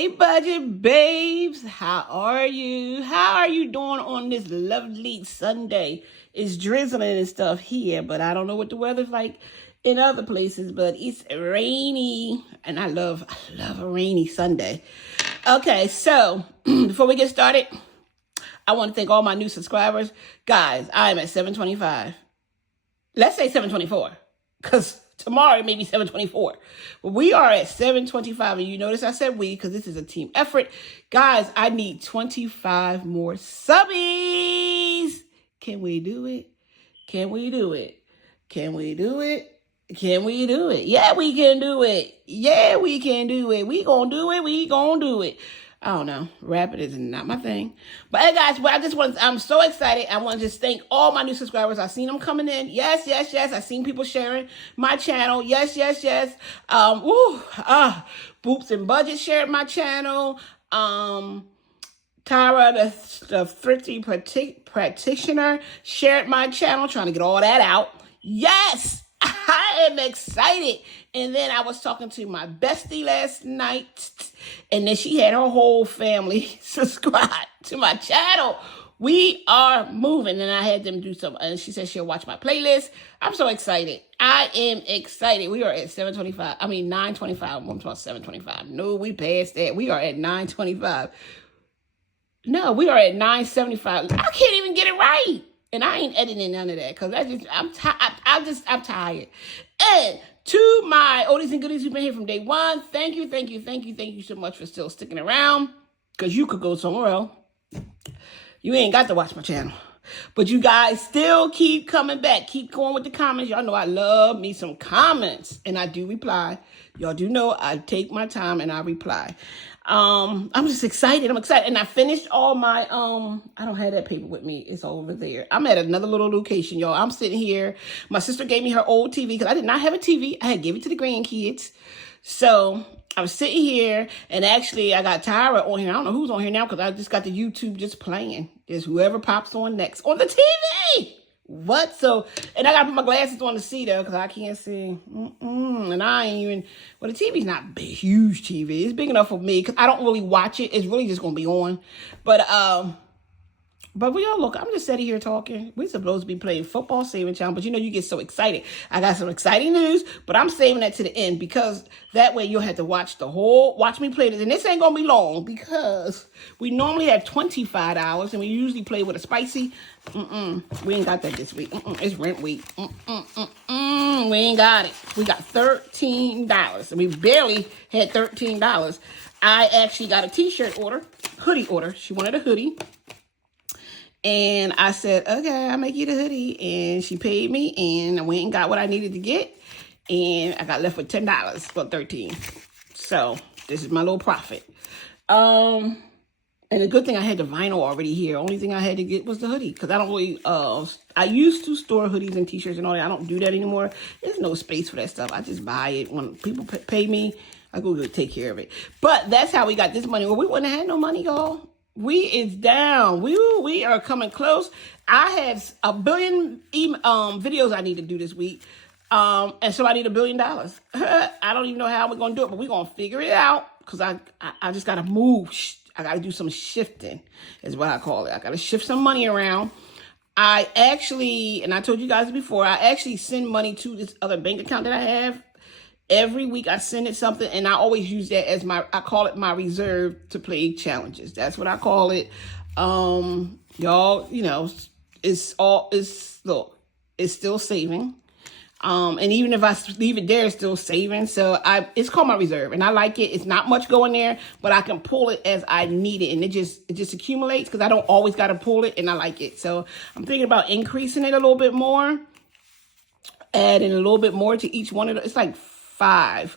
Hey, budget babes, how are you? How are you doing on this lovely Sunday? It's drizzling and stuff here, but I don't know what the weather's like in other places, but it's rainy, and I love a rainy Sunday. Okay, so before we get started, I want to thank all my new subscribers. Guys, I am at 725. Let's say 724, because tomorrow it may be 724. But we are at 725, and you notice I said we because this is a team effort. Guys, I need 25 more subbies. Can we do it? Can we do it? Can we do it? Can we do it? Yeah, we can do it. Yeah, we can do it. We gonna do it. We gonna do it. I don't know. Rapping is not my thing. But hey, guys, I'm so excited. I want to just thank all my new subscribers. I seen them coming in. Yes, yes, yes. I seen people sharing my channel. Yes, yes, yes. Boops and Budget shared my channel. Tara, the thrifty practitioner, shared my channel, trying to get all that out. Yes, I am excited. And then I was talking to my bestie last night, and then she had her whole family subscribe to my channel. We are moving, and I had them do some, and she said she'll watch my playlist. I'm so excited. I am excited. We are at 925. I'm talking about 725. No, we passed that. We are at 925. No, we are at 975. I can't even get it right. And I ain't editing none of that because I'm tired. And to my oldies and goodies who've been here from day one, thank you so much for still sticking around, because you could go somewhere else. You ain't got to watch my channel. But you guys still keep coming back. Keep going with the comments. Y'all know I love me some comments, and I do reply. Y'all do know I take my time and I reply. I'm just excited. I'm excited. And I finished all my, I don't have that paper with me. It's over there. I'm at another little location, y'all. I'm sitting here. My sister gave me her old TV because I did not have a TV. I had given it to the grandkids. So I was sitting here, and actually I got Tyra on here. I don't know who's on here now because I just got the YouTube just playing. There's whoever pops on next on the TV. What? So, and I got to put my glasses on to see, though, because I can't see. And I ain't even, well, the TV's not big, huge TV. It's big enough for me because I don't really watch it. It's really just going to be on. But we all look, I'm just sitting here talking. We're supposed to be playing football saving challenge, but you get so excited. I got some exciting news, but I'm saving that to the end because that way you'll have to watch me play this. And this ain't going to be long because we normally have $25 and we usually play with a spicy. We ain't got that this week. It's rent week. We ain't got it. We got $13 and we barely had $13. I actually got a t-shirt hoodie order. She wanted a hoodie. And I said, okay, I'll make you the hoodie. And she paid me, and I went and got what I needed to get. And I got left with $10 for $13. So this is my little profit. And the good thing I had the vinyl already here. Only thing I had to get was the hoodie. Because I don't really, I used to store hoodies and t-shirts and all that. I don't do that anymore. There's no space for that stuff. I just buy it. When people pay me, I go take care of it. But that's how we got this money. Well, we wouldn't have had no money, y'all. We is down. We are coming close. I have a billion videos I need to do this week. And so I need $1 billion. I don't even know how we're going to do it, but we're going to figure it out because I just got to move. I got to do some shifting is what I call it. I got to shift some money around. I actually, and I told you guys before, I actually send money to this other bank account that I have. Every week I send it something, and I always use that as I call it my reserve to play challenges. That's what I call it. Y'all, it's still saving. And even if I leave it there, it's still saving. So it's called my reserve, and I like it. It's not much going there, but I can pull it as I need it, and it just accumulates because I don't always got to pull it, and I like it. So I'm thinking about increasing it a little bit more, adding a little bit more to each one of the. It's like 5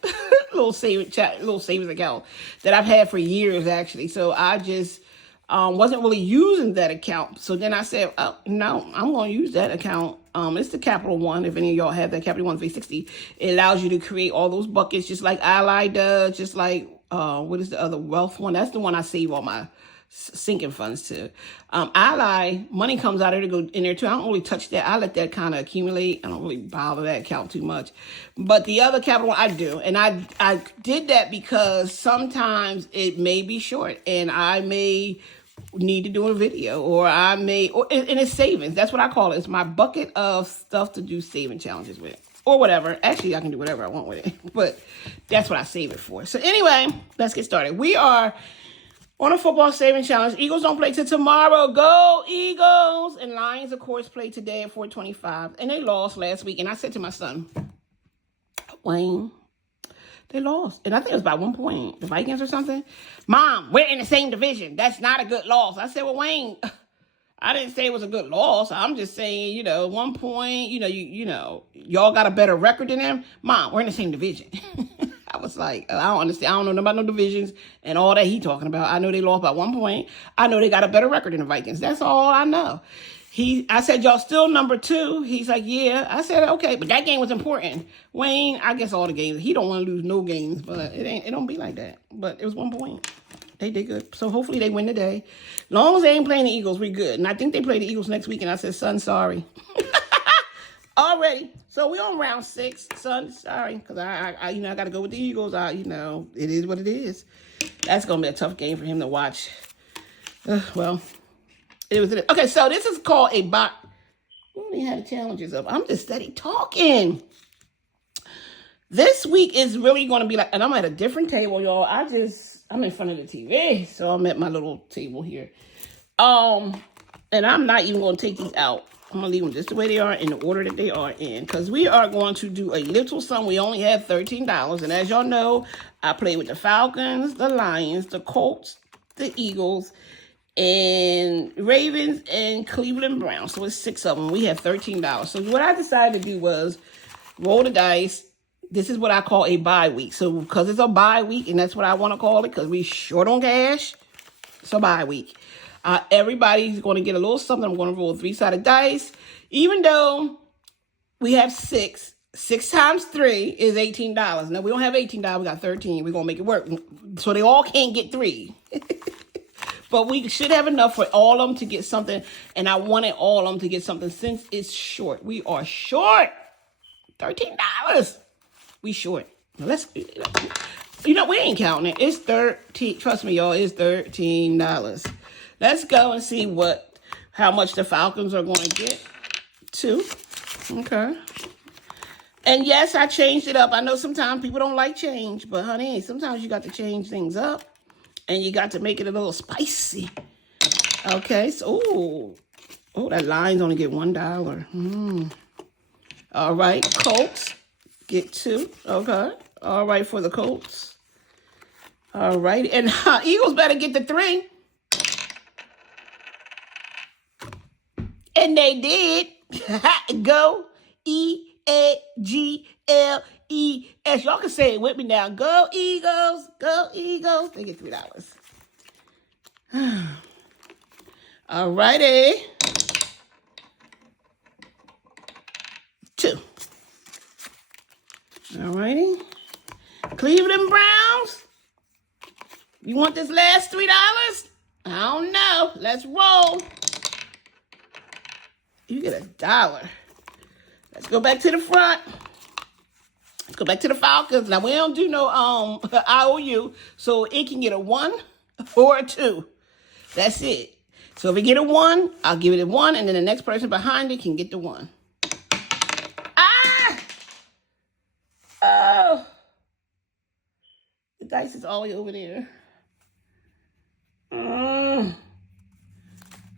little savings account that I've had for years, actually. So I just wasn't really using that account. So then I said, oh, no, I'm going to use that account. It's the Capital One. If any of y'all have that Capital One 360, it allows you to create all those buckets just like Ally does, just like, what is the other Wealth one? That's the one I save all my sinking funds too. Ally, money comes out of there to go in there too. I don't really touch that. I let that kind of accumulate. I don't really bother that account too much. But the other capital one I do. And I did that because sometimes it may be short and I may need to do a video, or I may, and it's savings. That's what I call it. It's my bucket of stuff to do saving challenges with, or whatever. Actually, I can do whatever I want with it, but that's what I save it for. So anyway, let's get started. We are on a football saving challenge. Eagles don't play till tomorrow. Go Eagles! And Lions, of course, play today at 4:25, and they lost last week. And I said to my son, Wayne, they lost. And I think it was by 1 point. The Vikings or something. Mom, we're in the same division. That's not a good loss. I said, well, Wayne, I didn't say it was a good loss. I'm just saying, 1 point, y'all got a better record than them. Mom, we're in the same division. I was like, I don't understand. I don't know nothing about no divisions and all that he talking about. I know they lost by 1 point. I know they got a better record than the Vikings. That's all I know. I said, y'all still number 2. He's like, yeah. I said, okay, but that game was important. Wayne, I guess all the games. He don't want to lose no games, but it don't be like that. But it was 1 point. They did good. So hopefully they win today. As long as they ain't playing the Eagles, we good. And I think they play the Eagles next week. And I said, son, sorry. Already. So we on round 6. Son, sorry. Because I got to go with the Eagles. It is what it is. That's going to be a tough game for him to watch. Well. It was okay, so this is called a bot. We only had the challenges up. I'm just steady talking. This week is really going to be like, and I'm at a different table, y'all. I'm in front of the TV, so I'm at my little table here. And I'm not even going to take these out. I'm going to leave them just the way they are in the order that they are in, because we are going to do a little sum. We only have $13, and as y'all know, I play with the Falcons, the Lions, the Colts, the Eagles, and Ravens and Cleveland Browns. So it's 6 of them. We have $13. So what I decided to do was roll the dice. This is what I call a bye week. So because it's a bye week, and that's what I want to call it, because we short on cash, it's a bye week. Everybody's going to get a little something. I'm going to roll 3-sided dice. Even though we have 6 times 3 is $18. Now we don't have $18. We got 13. We're going to make it work. So they all can't get 3. But we should have enough for all of them to get something. And I wanted all of them to get something since it's short. We are short. $13. We short. Now we ain't counting it. It's 13. Trust me, y'all, it's $13. Let's go and see how much the Falcons are going to get. 2. Okay. And yes, I changed it up. I know sometimes people don't like change. But honey, sometimes you got to change things up. And you got to make it a little spicy. Okay, so, that line's only get $1. All right, Colts get 2. Okay, all right for the Colts. All right, and Eagles better get the 3. And they did. Go EAGLES. Y'all can say it with me now. Go Eagles. Go Eagles. They get $3. All righty. 2. All righty. Cleveland Browns. You want this last $3? I don't know. Let's roll. You get $1. Let's go back to the front. Let's go back to the Falcons. Now, we don't do no IOU, so it can get a 1 or a 2. That's it. So if we get a 1, I'll give it a 1, and then the next person behind it can get the 1. Ah! Oh! The dice is all the way over there.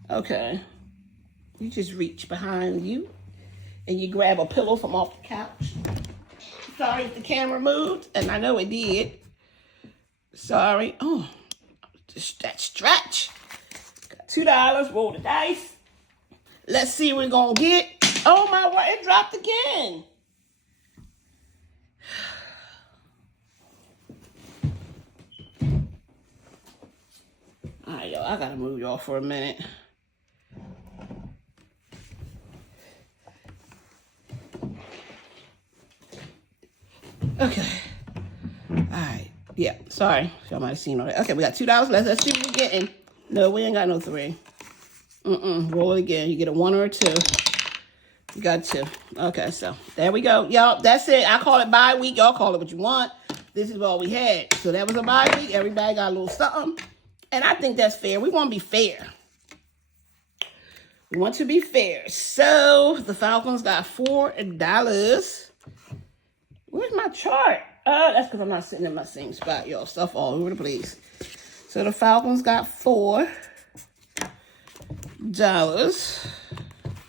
Okay. You just reach behind you, and you grab a pillow from off the couch. Sorry if the camera moved, and I know it did. Sorry. Oh, just that stretch. Got $2. Roll the dice. Let's see what we're going to get. Oh, my word. It dropped again. All right, y'all. I got to move y'all for a minute. Okay. All right. Yeah. Sorry. Y'all might have seen all that. Okay, we got $2. Let's see what we're getting. No, we ain't got no 3. Roll it again. You get a 1 or a 2. You got 2. Okay, so there we go. Y'all, that's it. I call it bye week. Y'all call it what you want. This is all we had. So that was a bye week. Everybody got a little something. And I think that's fair. We want to be fair. We want to be fair. So the Falcons got $4. Where's my chart? That's because I'm not sitting in my same spot, y'all. Stuff all over the place. So the Falcons got $4.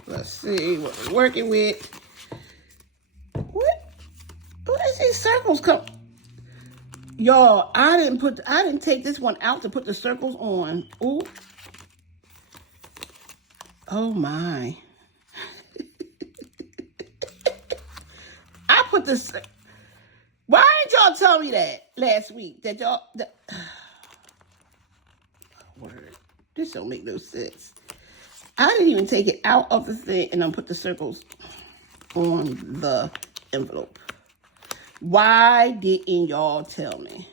Let's see what we're working with. What is these circles come? Y'all, I didn't take this one out to put the circles on. Ooh. Oh my. I put this. Why didn't y'all tell me that last week? That y'all. Word. This don't make no sense. I didn't even take it out of the thing and then put the circles on the envelope. Why didn't y'all tell me?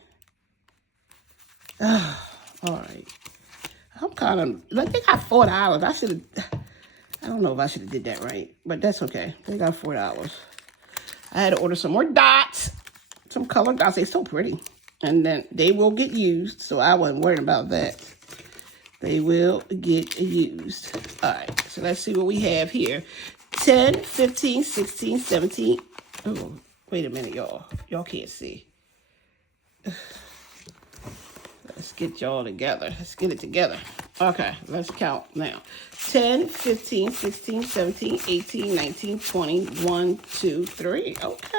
All right. I'm kind of, like, they got $4. I don't know if I should have did that right, but that's okay. They got $4. I had to order some more dots, some colored dots. They're so pretty. And then they will get used, so I wasn't worried about that. They will get used. All right, so let's see what we have here. 10, 15, 16, 17. Oh, wait a minute, y'all. Y'all can't see. Let's get y'all together. Let's get it together. Okay, let's count now. 10, 15, 16, 17, 18, 19, 20, 1, 2, 3. Okay.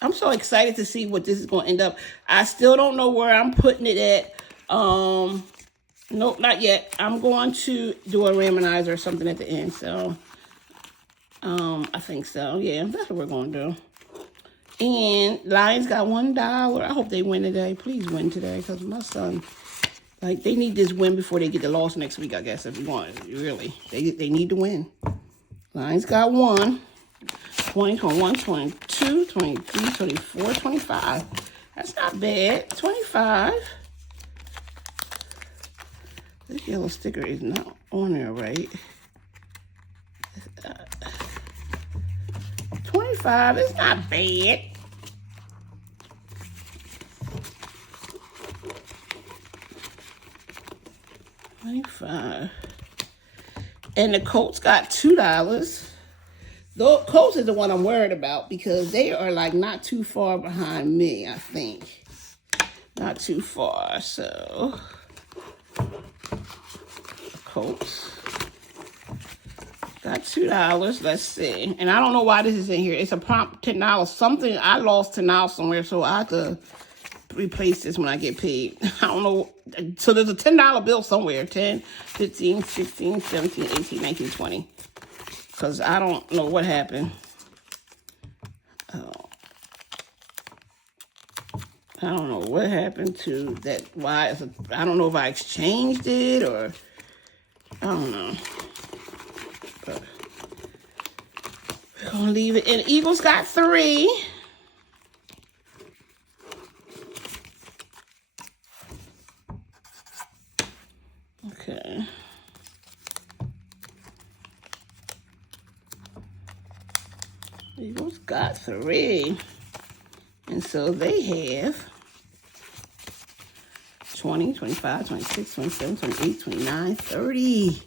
I'm so excited to see what this is going to end up. I still don't know where I'm putting it at. Nope, not yet. I'm going to do a randomizer or something at the end. So, I think so. Yeah, that's what we're going to do. And Lions got $1. I hope they win today. Please win today, because my son, like, they need this win before they get the loss next week, I guess, if you want it. Really. They need to win. Lions got 1. 20, 21, 22, 23, 24, 25. That's not bad. 25. This yellow sticker is not on there, right? 25 is not bad. $25. And the Colts got $2. The Colts is the one I'm worried about because they are like not too far behind me, I think. Not too far, so Colts got $2. Let's see. And I don't know why this is in here. It's a prompt $10. Something I lost $10 somewhere, so I have to replace this when I get paid. I don't know. So there's a $10 bill somewhere. 10, 15, 16, 17, 18, 19, 20. Because I don't know what happened. Oh. I don't know what happened to that. Why? I don't know if I exchanged it or I don't know. But we're going to leave it. And Eagles got 3. Okay. Eagles got 3. And so they have 20, 25, 26, 27, 28, 29, 30.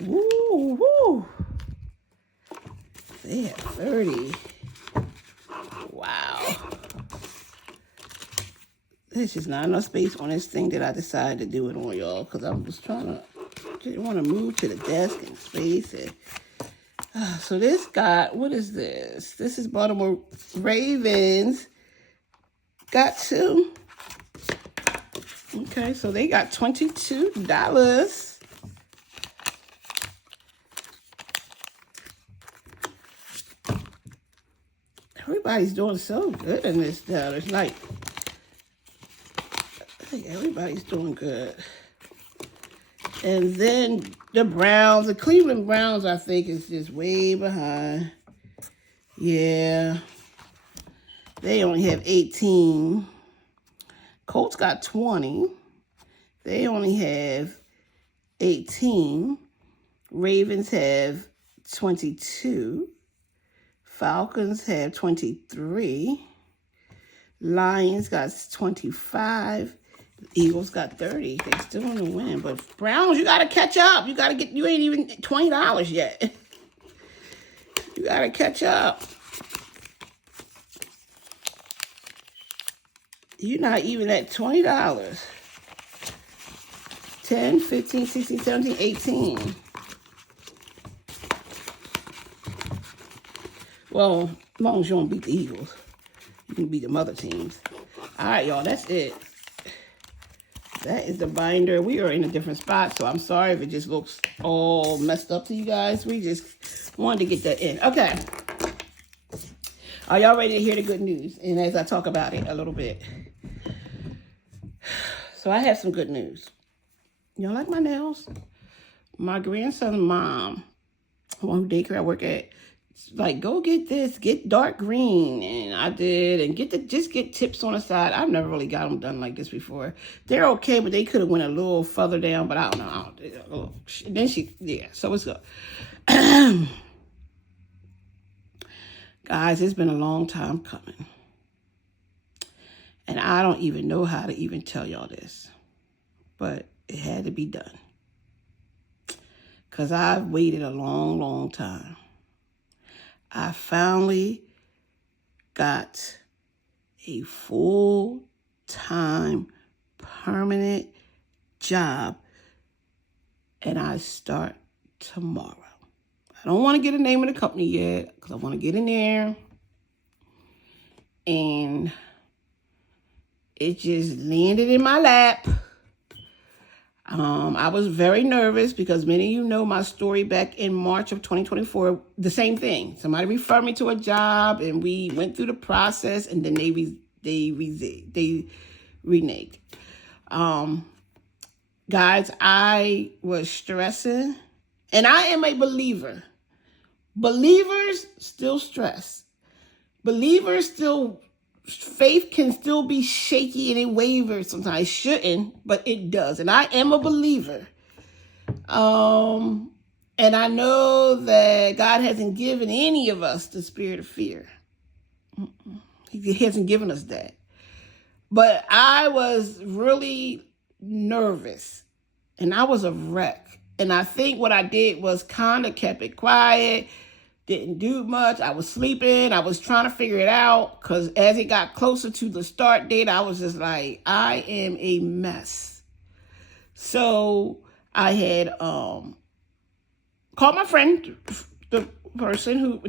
Woo, woo. They have 30. Wow. There's just not enough space on this thing that I decided to do it on, y'all, because I was didn't want to move to the desk and space. And, so this got, what is this? This is Baltimore Ravens. Got 2. Okay, so they got $22. Everybody's doing so good in this now. It's like, I think everybody's doing good. And then the Browns, the Cleveland Browns, I think, is just way behind. Yeah. They only have 18. Colts got 20. They only have 18. Ravens have 22. Falcons have 23. Lions got 25. Eagles got 30. They still want to win. But Browns, you got to catch up. You ain't even $20 yet. You got to catch up. You're not even at $20. 10, 15, 16, 17, 18. Well, as long as you don't beat the Eagles, you can beat the other teams. All right, y'all, that's it. That is the binder. We are in a different spot, so I'm sorry if it just looks all messed up to you guys. We just wanted to get that in. Okay. Are y'all ready to hear the good news? And as I talk about it a little bit. So I have some good news. Y'all like my nails? My grandson's mom, one daycare I work at, like, go get this, get dark green. And I did, and just get tips on the side. I've never really got them done like this before. They're okay, but they could have went a little further down, but I don't know. Then so it's good. Guys, it's been a long time coming. And I don't even know how to even tell y'all this. But it had to be done. Because I've waited a long, long time. I finally got a full-time, permanent job. And I start tomorrow. I don't want to get a name of the company yet because I want to get in there. And it just landed in my lap. I was very nervous because many of you know my story back in March of 2024. The same thing. Somebody referred me to a job and we went through the process and then they reneged. Guys, I was stressing and I am a believer. Believers still stress. Believers still, faith can still be shaky and it wavers sometimes. It shouldn't, but it does. And I am a believer. And I know that God hasn't given any of us the spirit of fear. He hasn't given us that. But I was really nervous and I was a wreck. And I think what I did was kind of kept it quiet. Didn't do much. I was sleeping. I was trying to figure it out because as it got closer to the start date, I was just like, I am a mess. So I had called my friend, the person who,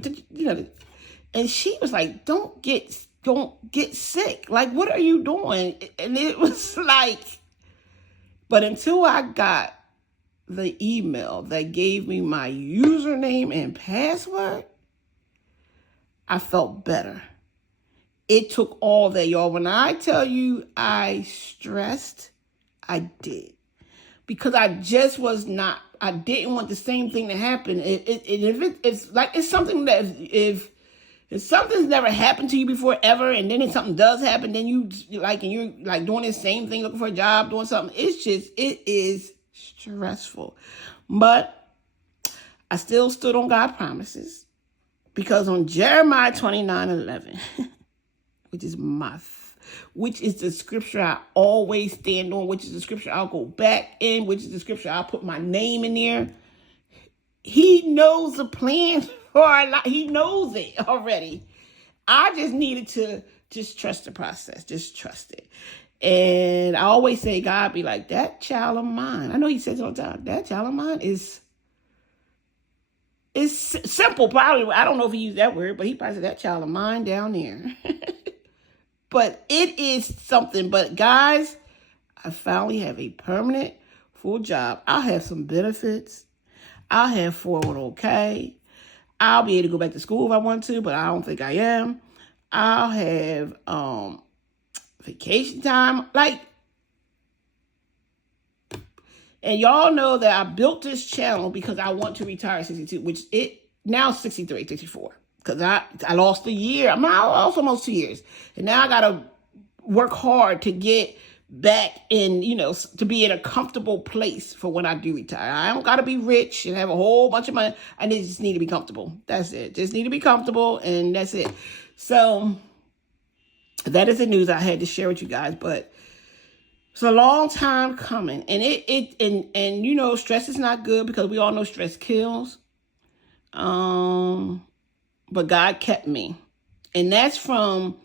and she was like, don't get sick. Like, what are you doing? And it was like, but until I got the email that gave me my username and password, I felt better. It took all that, y'all. When I tell you I stressed, I did. Because I just I didn't want the same thing to happen. It's something that if something's never happened to you before ever, and then if something does happen, then you're doing the same thing, looking for a job, doing something. It is stressful. But I still stood on God's promises because on Jeremiah 29:11, which is the scripture I always stand on, which is the scripture I'll go back in, which is the scripture I'll put my name in there. He knows the plans for our life. He knows it already. I just needed to just trust the process. Just trust it. And I always say, God be like, that child of mine. I know he says it all the time. That child of mine is simple. Probably, I don't know if he used that word, but he probably said that child of mine down there. But it is something. But guys, I finally have a permanent full job. I'll have some benefits. I'll have 401k. I'll be able to go back to school if I want to, but I don't think I am. I'll have vacation time, and y'all know that I built this channel because I want to retire at 62, which now 63, 64, because I lost a year. I lost almost 2 years, and now I gotta work hard to get back in, to be in a comfortable place for when I do retire. I don't got to be rich and have a whole bunch of money. I just need to be comfortable. That's it. Just need to be comfortable, and that's it. So that is the news I had to share with you guys. But it's a long time coming, and stress is not good, because we all know stress kills. But God kept me, and that's from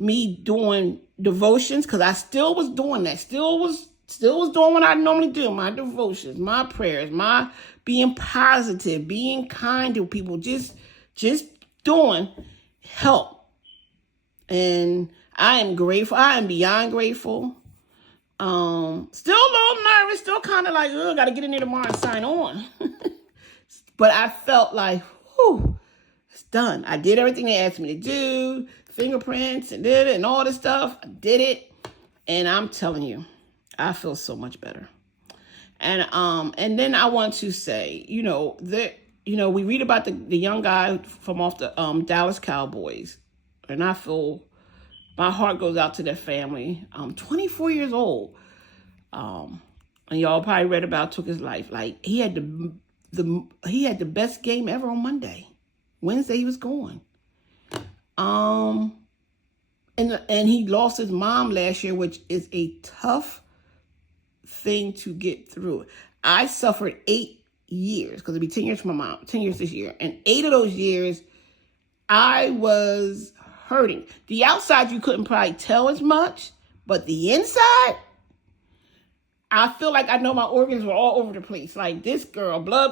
me doing devotions, because I still was doing that. Still was doing what I normally do. My devotions, my prayers, my being positive, being kind to people, just doing help. And I am grateful. I am beyond grateful. Still a little nervous, still kind of like, got to get in there tomorrow and sign on. But I felt like, whew, it's done. I did everything they asked me to do. Fingerprints and did it and all this stuff. I did it, and I'm telling you, I feel so much better. And then I want to say, we read about the young guy from off the Dallas Cowboys, and I feel my heart goes out to their family. 24 years old, and y'all probably read about, took his life. Like, he had the best game ever on Monday. Wednesday he was gone. And he lost his mom last year, which is a tough thing to get through. I suffered 8 years, because it'll be 10 years for my mom, 10 years this year. And 8 of those years, I was hurting. The outside, you couldn't probably tell as much, but the inside, I feel like I know my organs were all over the place. Like, this girl, blood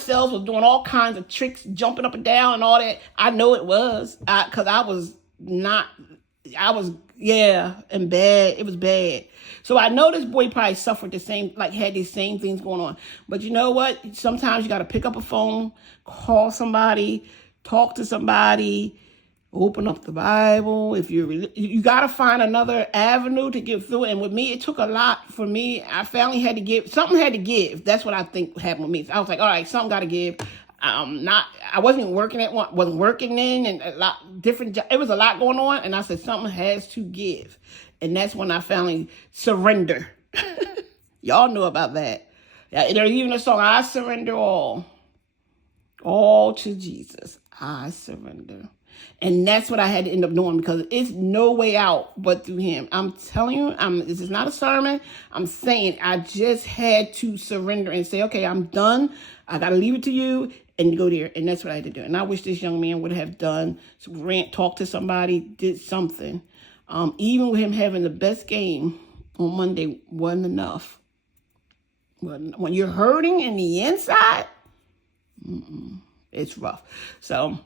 cells was doing all kinds of tricks, jumping up and down and all that. I know it was, because and bad. It was bad. So I know this boy probably suffered the same, like had these same things going on. But you know what? Sometimes you got to pick up a phone, call somebody, talk to somebody, open up the Bible. If you got to find another avenue to get through. And with me, it took a lot for me. I finally had to give. Something had to give. That's what I think happened with me. So I was like, all right, something got to give. I wasn't working wasn't working then, and a lot different. It was a lot going on. And I said, something has to give. And that's when I finally surrender. Y'all know about that. There's even a song, I surrender all to Jesus. I surrender. And that's what I had to end up doing, because it's no way out but through him. I'm telling you, this is not a sermon. I'm saying I just had to surrender and say, okay, I'm done. I got to leave it to you and go there. And that's what I had to do. And I wish this young man would have done, talked to somebody, did something. Even with him having the best game on Monday wasn't enough. When you're hurting in the inside, it's rough. So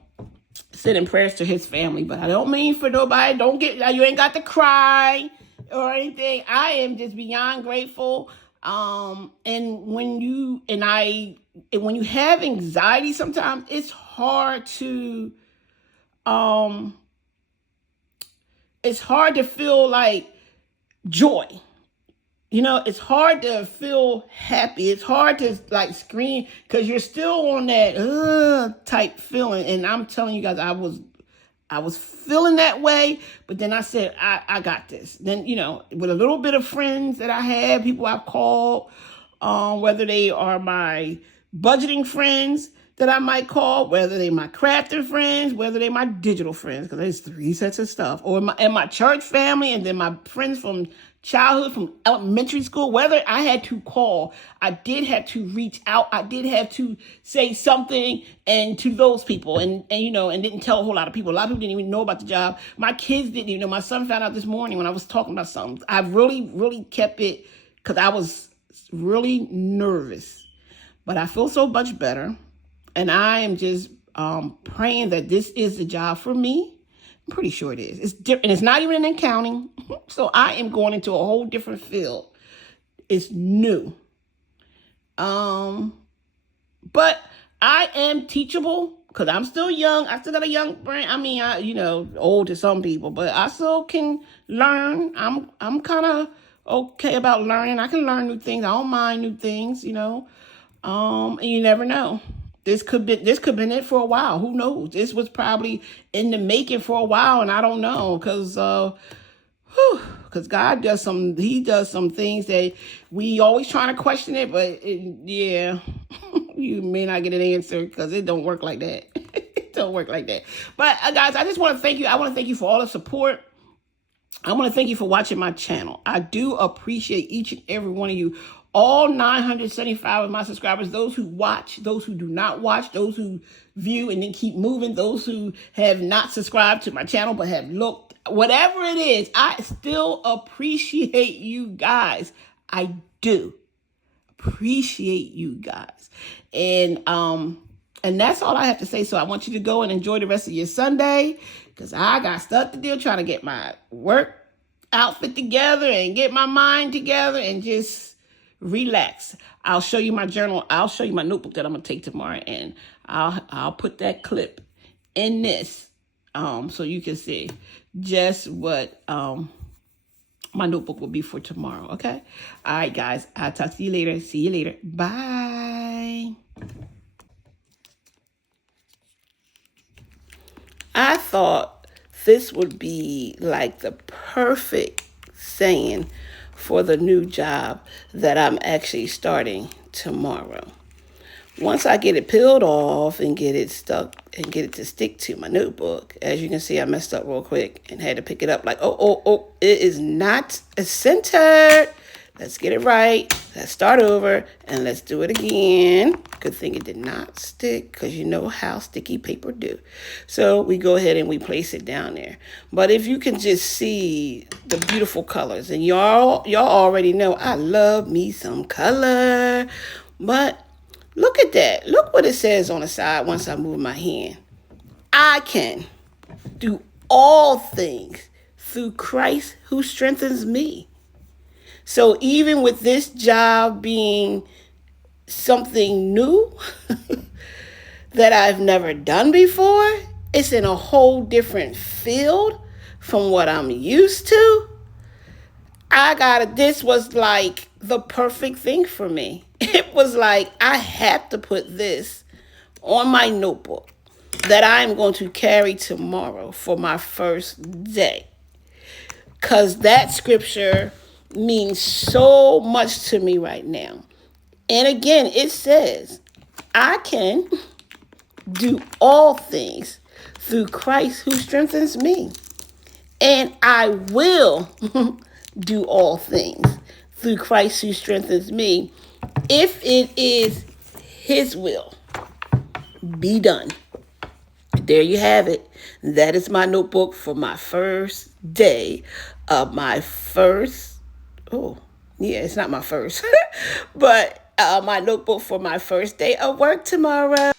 sending prayers to his family, but I don't mean for nobody. You ain't got to cry or anything. I am just beyond grateful. And when you have anxiety, sometimes it's hard to feel like joy. It's hard to feel happy. It's hard to like scream, because you're still on that type feeling. And I'm telling you guys, I was feeling that way, but then I said, I got this. Then, with a little bit of friends that I have, people I've called, whether they are my budgeting friends that I might call, whether they my crafter friends, whether they my digital friends, because there's 3 sets of stuff, or my church family, and then my friends from childhood, from elementary school, whether I had to call, I did have to reach out. I did have to say something and to those people, and didn't tell a whole lot of people. A lot of people didn't even know about the job. My kids didn't even know. My son found out this morning when I was talking about something. I really, really kept it, because I was really nervous, but I feel so much better. And I am just praying that this is the job for me. I'm pretty sure it is. It's different. And it's not even in accounting. So I am going into a whole different field. It's new. But I am teachable, because I'm still young. I still got a young brain. I mean, old to some people, but I still can learn. I'm kind of okay about learning. I can learn new things. I don't mind new things, and you never know. This could been it for a while. Who knows? This was probably in the making for a while, and I don't know, because Because God does he does some things that we always trying to question it, but yeah, you may not get an answer because it don't work like that. It don't work like that. But guys, I just want to thank you. I want to thank you for all the support. I want to thank you for watching my channel. I do appreciate each and every one of you. All 975 of my subscribers, those who watch, those who do not watch, those who view and then keep moving, those who have not subscribed to my channel but have looked, whatever it is, I still appreciate you guys. I do appreciate you guys. And that's all I have to say. So I want you to go and enjoy the rest of your Sunday, because I got stuff to do trying to get my work outfit together and get my mind together and just relax. I'll show you my journal. I'll show you my notebook that I'm gonna take tomorrow, and I'll put that clip in this so you can see just what my notebook will be for tomorrow. Okay. All right, guys. I'll talk to you later. See you later. Bye. I thought this would be like the perfect saying for the new job that I'm actually starting tomorrow. Once I get it peeled off and get it stuck and get it to stick to my notebook, as you can see, I messed up real quick and had to pick it up like, oh, it is not centered. Let's get it right. Let's start over and let's do it again. Good thing it did not stick, because you know how sticky paper do. So we go ahead and we place it down there. But if you can just see the beautiful colors, and y'all already know I love me some color. But look at that. Look what it says on the side once I move my hand. I can do all things through Christ who strengthens me. So even with this job being something new that I've never done before, it's in a whole different field from what I'm used to. This was like the perfect thing for me. It was like I had to put this on my notebook that I'm going to carry tomorrow for my first day. Because that scripture means so much to me right now. And again, it says, I can do all things through Christ who strengthens me. And I will do all things through Christ who strengthens me, if it is his will be done. There you have it. That is my notebook for my first day of my first, it's not my first, but my notebook for my first day of work tomorrow.